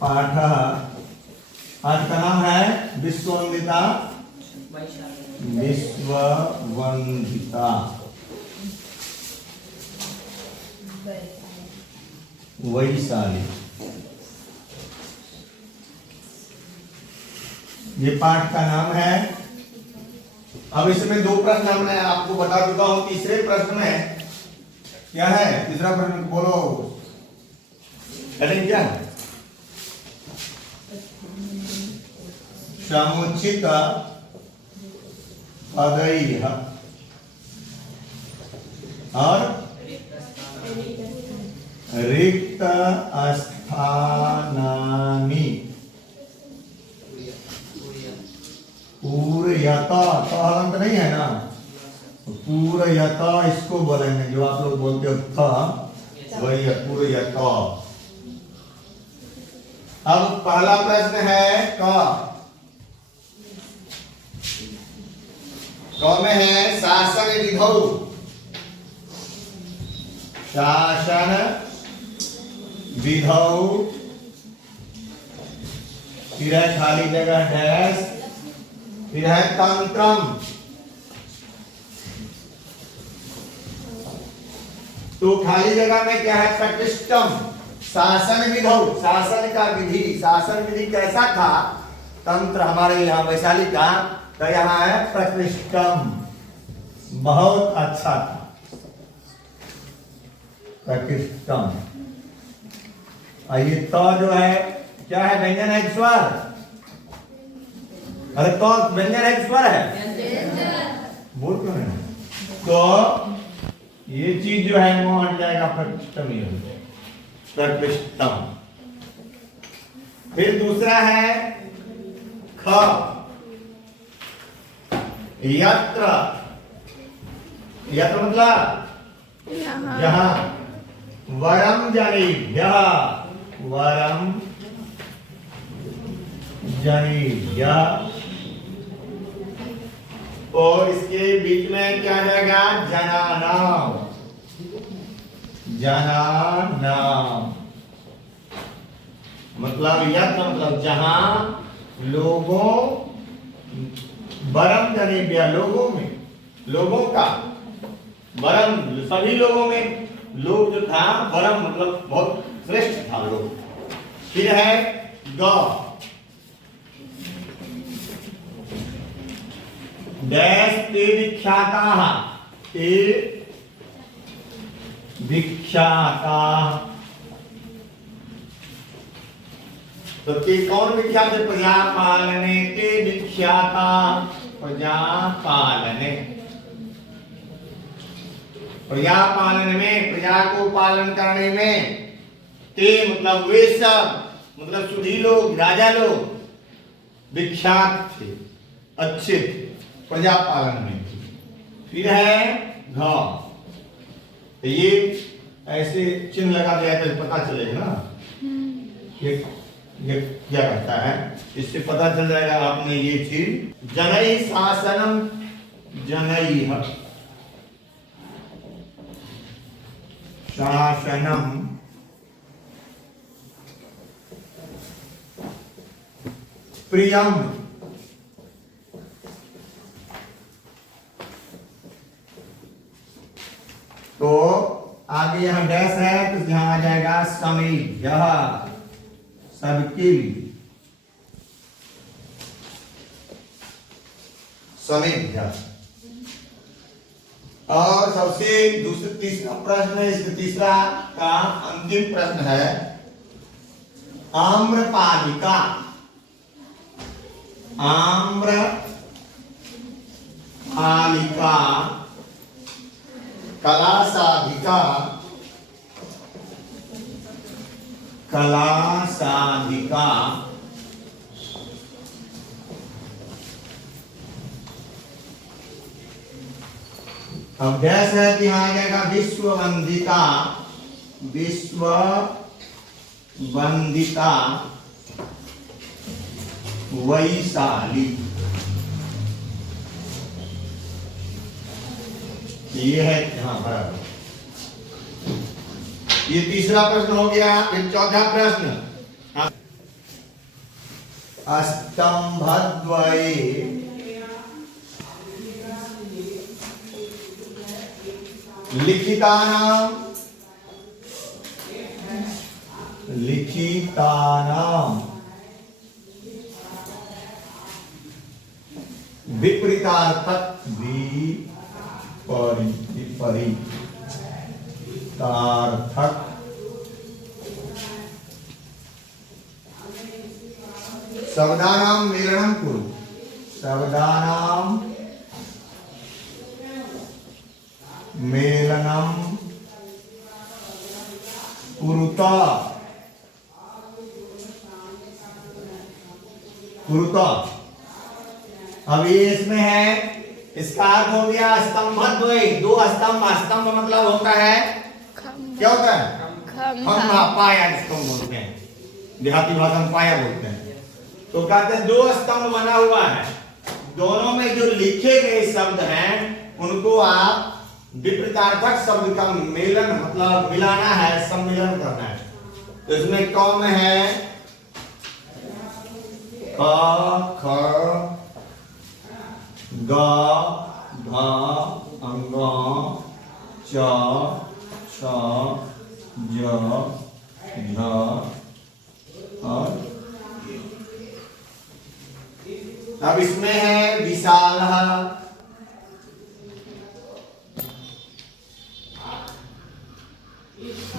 पाठ। आज का नाम है विश्ववंदिता। विश्ववंदिता वैशाली, ये पाठ का नाम है। अब इसमें दो प्रश्न हमने आपको बता चुका हूं। तीसरे प्रश्न में क्या है? तीसरा प्रश्न बोलो, हेडिंग क्या है? समुचित पदैः और रिक्त स्थानानि पूरयता। तो हलंत नहीं है ना, पूरयता इसको बोलेंगे, जो आप लोग बोलते हो था वही है पूरयता। अब पहला प्रश्न है क में है शासन विधौ। शासन विधौ, फिर है खाली जगह डैश, फिर है तंत्रम। तो खाली जगह में क्या है? प्रकृष्टम। शासन विधौ, शासन का विधि, शासन विधि कैसा था? तंत्र हमारे यहाँ वैशाली का, तो यहाँ है प्रकृष्टम, बहुत अच्छा था प्रकृष्टम। ये तो जो है क्या है? व्यंजन है स्वर? अरे तो व्यंजन है स्वर है? बोल क्यों नहीं? तो ये चीज जो है वो हट जाएगा, प्रकृष्टम ही हो जाएगा, प्रकृष्टम। फिर दूसरा है ख, यत्र। यत्र मतलब यहाँ। वरम जनेभ्यः, वरम जनेभ्यः। और इसके बीच में क्या आ जाएगा? जनानाम, जनानाम। मतलब यत्र मतलब जहां लोगों, वरम जनेभ्यः लोगों में, लोगों का, वरम सभी लोगों में, लोग जो था, वरम मतलब बहुत श्रेष्ठ था लोग। फिर है ग, डैश ते विख्याताः, ते विख्याताः। तो ते कौन विख्यात है? प्रजा पालने, ते विख्याता प्रजा पालने। प्रजा पालन में, प्रजा को पालन करने में, ते मतलब वे सब, मतलब सुधी लोग, राजा लोग विख्यात थे, अच्छे थे प्रजा पालन में। फिर है घ, तो ये ऐसे चिन्ह लगा दिया तो पता चलेगा ना ये क्या कहता है, इससे पता चल जाएगा आपने ये चीज। जनई शासनम, जनई शासनम, प्रियम। तो आगे यहां डैश है तो यहां आ जाएगा समीभ्यः, सबके लिए, समीभ्यः। और सबसे दूसरा तीसरा प्रश्न है, इसमें तीसरा का अंतिम प्रश्न है आम्रपालिका। आम्रपालिका, कलासाधिका, कलासाधिका। अभ्यास है कि यहां आ जाएगा विश्ववंदिता, विश्ववंदिता वैशाली। ये है, हाँ बराबर। ये तीसरा प्रश्न हो गया। फिर चौथा प्रश्न, स्तंभद्वये लिखितानां विपरीतार्थक विपरीतार्थक शब्दानां मेलनं कुरु। शब्दानां मेलनं कुरुता कुरुता। अब ये इसमें है, इसका अर्थ हो गया स्तंभद्वय, दो स्तंभ। स्तंभ मतलब होता है, क्या होता है? खंभा, पाया जिसको बोलते हैं, देहाती भाषा में पाया बोलते हैं। तो कहते हैं दो स्तंभ बना हुआ है, दोनों में जो लिखे गए शब्द हैं उनको आप विपरीतार्थक शब्द का मेलन मतलब मिलाना है, सम्मिलन करना है। तो इसमें क में है क, ख, ग, घ, अंग, च, छ, ज, झ और अब इसमें है विशाल।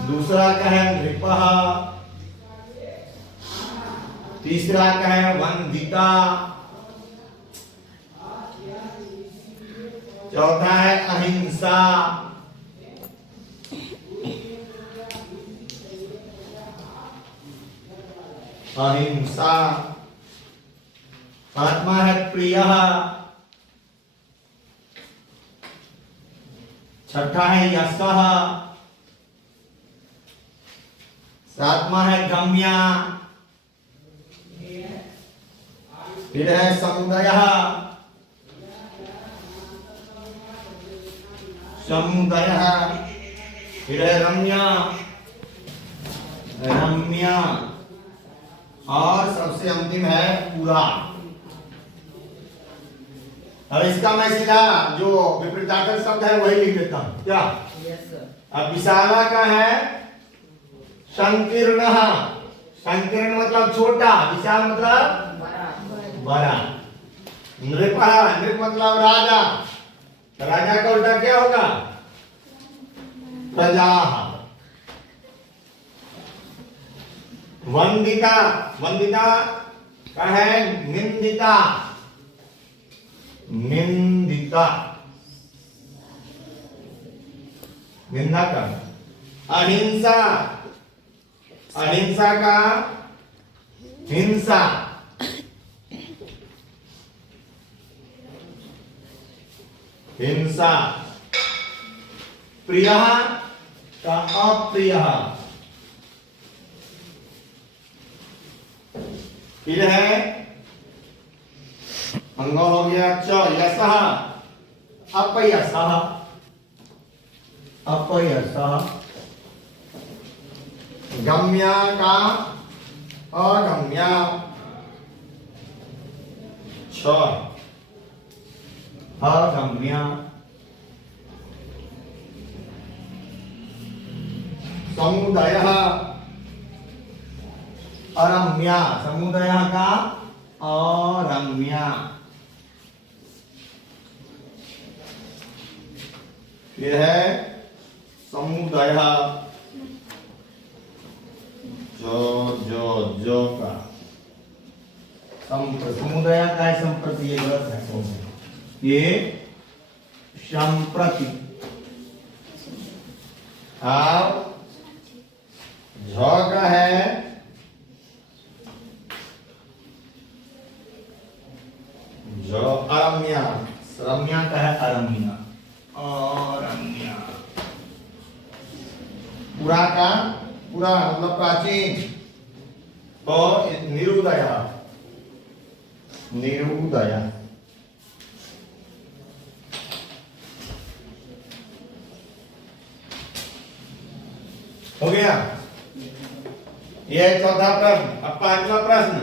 दूसरा क्या है? नृपः। तीसरा क्या है? वंदिता। चौथा है अहिंसा। अहिंसा। पांचवा है प्रियः। छठा है यशः। सातवां है गम्या। फिर है समुदयः। समुदयः। फिर है रम्या। रम्या। और सबसे अंतिम है पूरा। अब इसका मैं सीधा जो विपरीतार्थक शब्द है वही लिख देता हूं। क्या? अब विशाला का है संकीर्ण। संकीर्ण मतलब छोटा, विशाल मतलब बड़ा। नृपः, नृप मतलब राजा, राजा का उल्टा क्या होगा? प्रजा। वंदिता, वंदिता का है निंदिता। निंदिता, निंदा का। अहिंसा, अहिंसा का हिंसा। हिंसा। प्रियः का अप्रियः। फिर है अंग हो गया च, यशः, अपयशः। अपयशः। गम्या का अगम्या। छ, अगम्या। समुदयः, अरम्या। समुदयः का अरम्या। फिर है समुदयः जो का समुदय का है संप्रति, ये गलत है। ये संप्रति। अब झ का है जो अरम्या। रम्या का है अरम्या। अरम्या। पूरा का पूरा मतलब प्राचीन। तो निरुदय। निरुदय। हो गया। यह चौथा प्रश्न। अब पांचवा प्रश्न।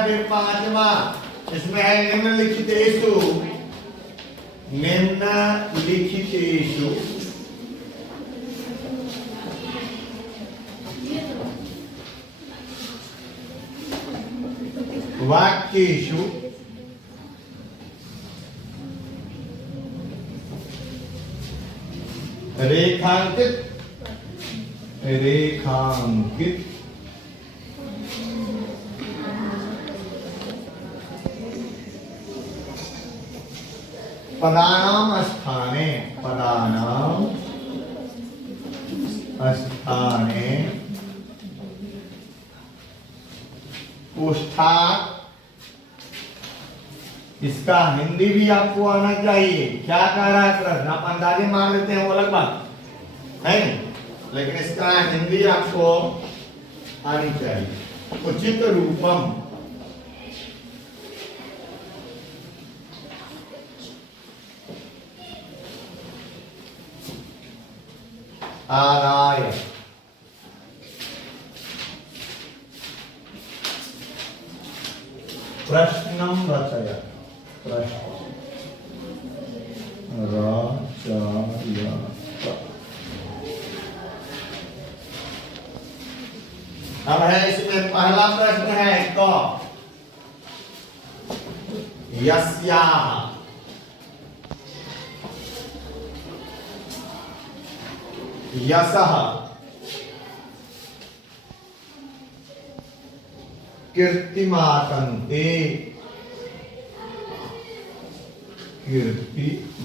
पांचवा इसमें है निम्नलिखितेषु वाक्येषु रेखांकित पदानां स्थाने पुष्ठात्, इसका हिंदी भी आपको आना चाहिए। क्या कह रहा है प्रश्न, आप अंदाजे मान लेते हैं वो अलग बात है, लेकिन इसका हिंदी आपको आनी चाहिए। उचित रूपम आदाय प्रश्नं रचय। अब है इसमें पहला प्रश्न है क यस्याः, यशः कीर्तिमातन्ते, कीर्तिमातन्ते।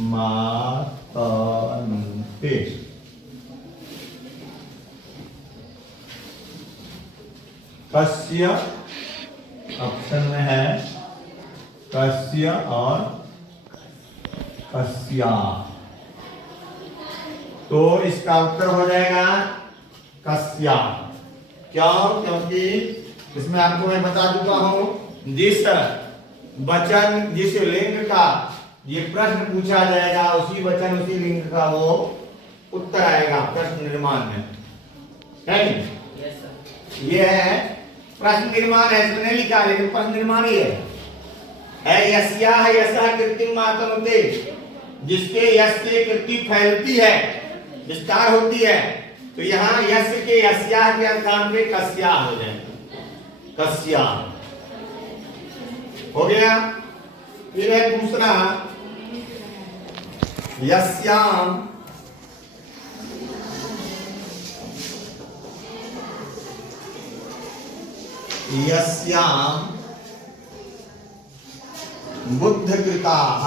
कस्य ऑप्शन में है कस्य और कस्या, तो इसका उत्तर हो जाएगा कस्या। क्यों? क्योंकि इसमें आपको मैं बता चुका हूं, जिस वचन जिस लिंग का ये प्रश्न पूछा जाएगा उसी वचन उसी लिंग का वो उत्तर आएगा प्रश्न निर्माण में, है नहीं? ये है प्रश्न निर्माण है, इसमें नहीं लिखा लेकिन प्रश्न निर्माण ही है यस्याः यशः कीर्तिमातन्ते, जिसके यश से कीर्ति फैलती है, विस्तार होती है। तो यहाँ यश के यस्याः के स्थान पे कस्या हो जाए, कस्या हो गया। फिर है दूसरा यस्याम, यस्याम बुद्धकृताः,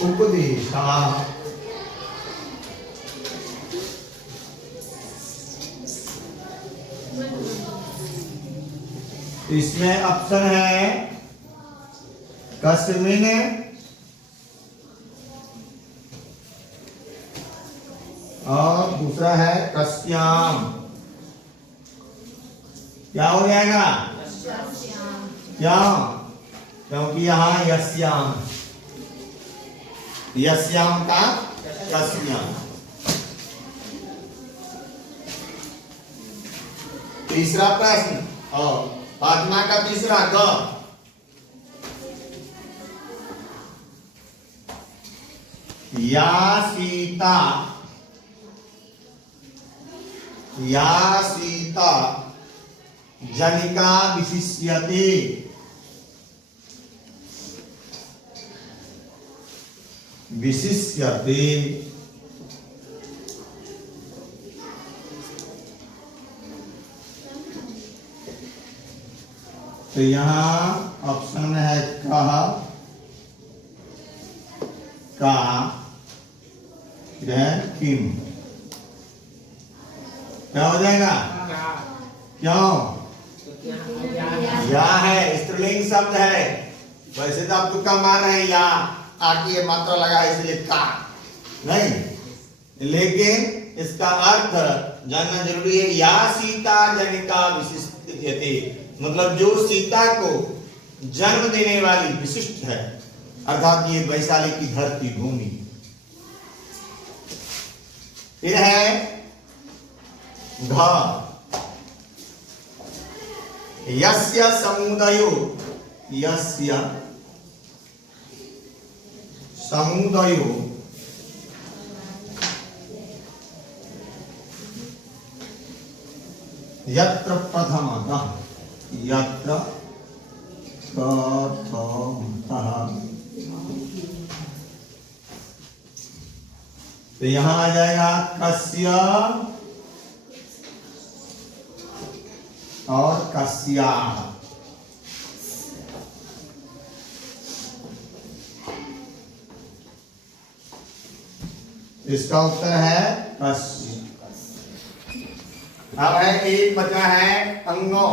उपदेशाः, इसमें ऑप्शन है कस्मिन और दूसरा है कस्याम। क्या हो जाएगा? क्या? क्योंकि यहाँ यस्याम, यस्याम का कस्याम। तीसरा प्रश्न और पांचवा का तीसरा ग, या सीता, या सीता जनिका विशिष्यते, विशिष्यते। तो यहाँ ऑप्शन में है कह, का, किम। क्या हो जाएगा? क्यों? या है स्त्रीलिंग शब्द है, वैसे तो आप तुक्का मार रहे हैं या आके ये मात्रा लगा इसलिए का नहीं, लेकिन इसका अर्थ जानना जरूरी है। या सीता जनिका विशिष्यते, मतलब जो सीता को जन्म देने वाली विशिष्ट है, अर्थात ये वैशाली की धरती भूमि। फिर है घ, यस्य समुदयो, यस्य समुदयो यत्र प्रथमतः, यत्र प्रथमतः। तो यहां आ जाएगा कस्य और कस्या। इसका उत्तर है कस्य। अब है एक बचा है अंगो।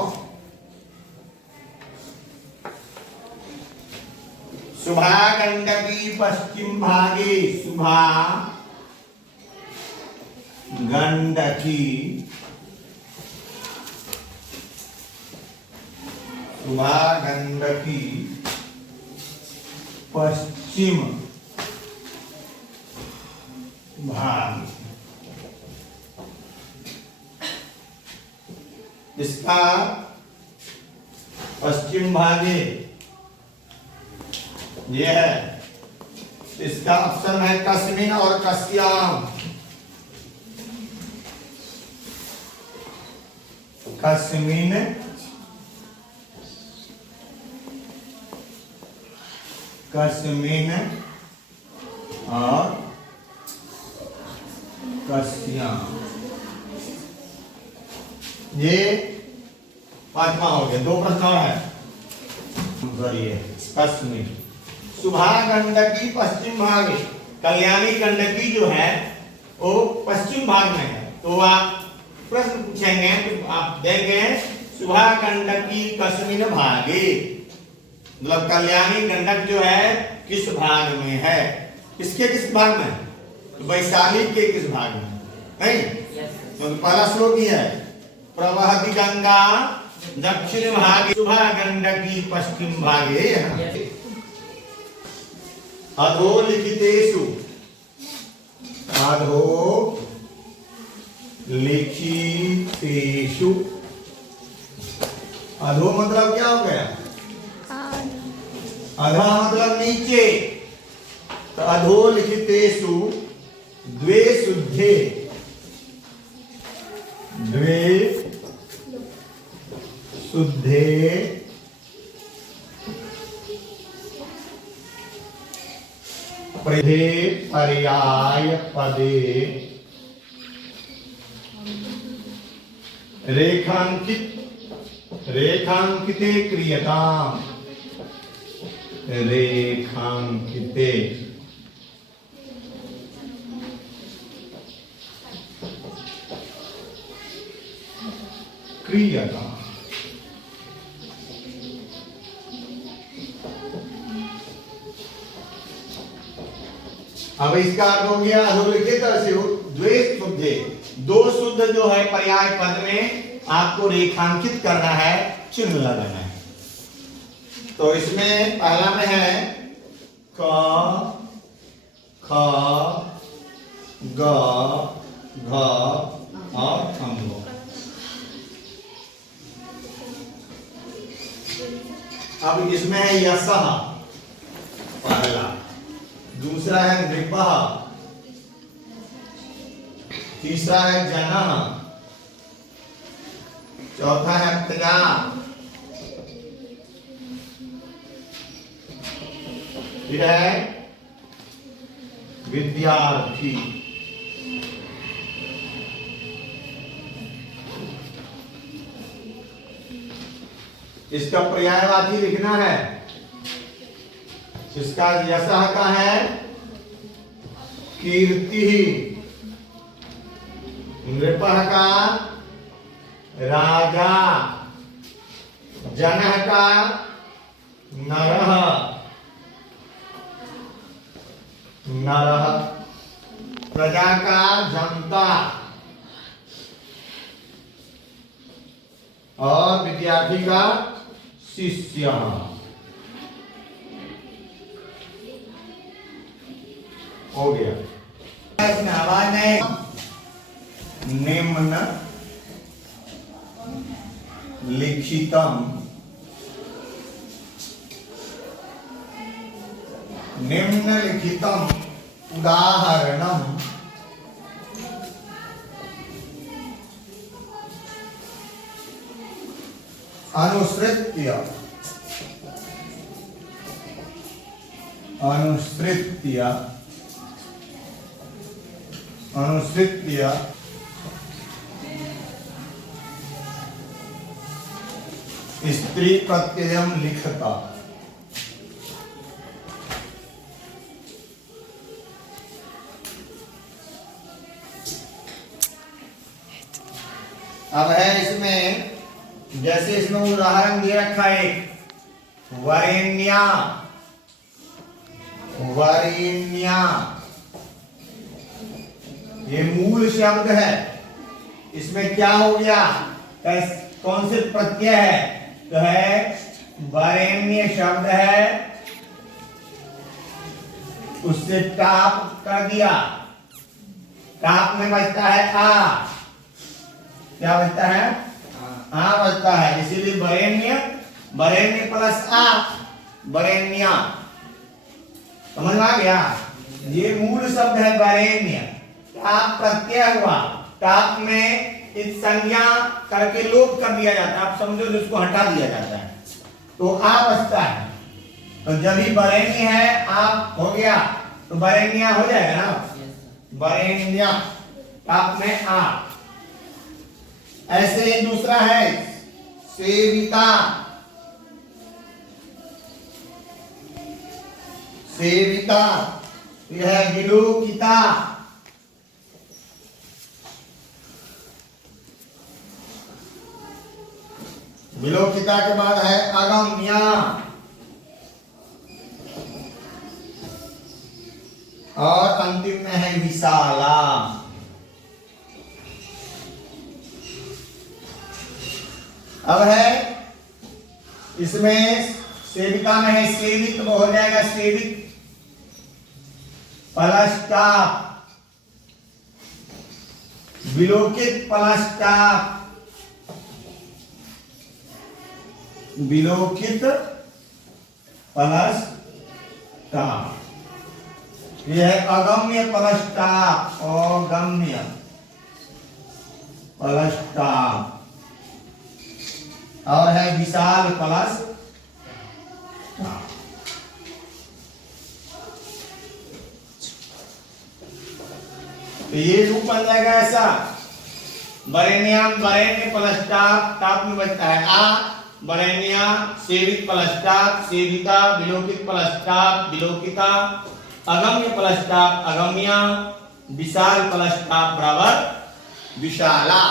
शुभा गंडकी पश्चिम भागे, शुभा गंडकी, शुभा गंडकी पश्चिम भाग। इसका पश्चिम भागे ये है। इसका ऑप्शन है कस्मिन और कस्याम। कस्मिन कस्मिन और कस्याम। ये पांचवा हो गया। दो प्रश्न और है। कस्मिन। शुभा गंडकी पश्चिम भाग, कल्याणी गंडकी जो है वो पश्चिम भाग में है। तो आप प्रश्न पूछेंगे तो आप देंगे शुभा गंडकी कस्मिन भागे, मतलब कल्याणी गंडक जो है किस भाग में है। किसके किस भाग में? वैशाली के किस भाग में? नहीं, तो पहला श्लोक ही है प्रवहति गंगा दक्षिण भागे, शुभा गंडकी पश्चिम भागे। अधो लिखितेषु, अधो लिखितेषु। अधो मतलब क्या हो गया? अधा मतलब नीचे। तो अधो लिखितेषु द्वे शुद्धे, द्वे शुद्धे प्रधे पर्याय पदे रेखांकिते क्रियताम्, रेखांकिते क्रियताम्। अब इसका अर्थ हो गया अधोलिखित से द्वे शुद्धे, दो शुद्ध जो है पर्याय पद में आपको रेखांकित करना है, चिन्ह लगाना है। तो इसमें पहला में है क, ख, ग, घ और अंगो। अब इसमें है यशः पहला, दूसरा है नृपः, तीसरा है जनः, चौथा है प्रजा, फिर है विद्यार्थी। इसका पर्यायवाची लिखना है। इसका यशः का है कीर्ति, नृपः का राजा, जनः का नरः, नरः, प्रजा का जनता और विद्यार्थी का शिष्य। हो गया। इसमें आवाज नहीं। निम्न लिखितम उदाहरणम अनुसृत्य स्त्री प्रत्ययम लिखता। अब है इसमें, जैसे इसमें उदाहरण दे रखा है वरेण्या, ये मूल शब्द है। इसमें क्या हो गया, कौन से प्रत्यय है, तो है वरेण्य शब्द है, उससे टाप कर दिया, टाप में बचता है आ, क्या बचता है, आ बचता है, इसीलिए वरेण्य प्लस आ, वरेण्या। समझ में आ गया, ये मूल शब्द है वरेण्य, टाप प्रत्यय हुआ, टाप में इस संज्ञा करके लोप कर दिया जाता है, आप समझो जिसको हटा दिया जाता है, तो आ बचता है। तो जब ही वरेण्य है आप हो गया तो वरेण्या हो जाएगा ना, वरेण्या टाप में आ। ऐसे ही दूसरा है सेविता, यह है विलोकिता, विलोकिता के बाद है अगम्या, और अंतिम में है विशाला। अब है इसमें सेविका में है सेवित, वो हो जाएगा सेवित प्लस टाप, विलोकित प्लस टाप, विलोकित प्लस टाप। यह है अगम्य प्लस टाप, अगम्य प्लस टाप, और है विशाल प्लस टाप। तो ये रूप बन जाएगा ऐसा, वरेण्याम वरेण्य प्लस टाप, टाप में बचता है आ, वरेण्या, सेवित प्लस टाप, सेविता, विलोकित प्लस टाप, विलोकिता, अगम्य प्लस टाप, अगम्या, विशाल प्लस टाप बराबर विशाला।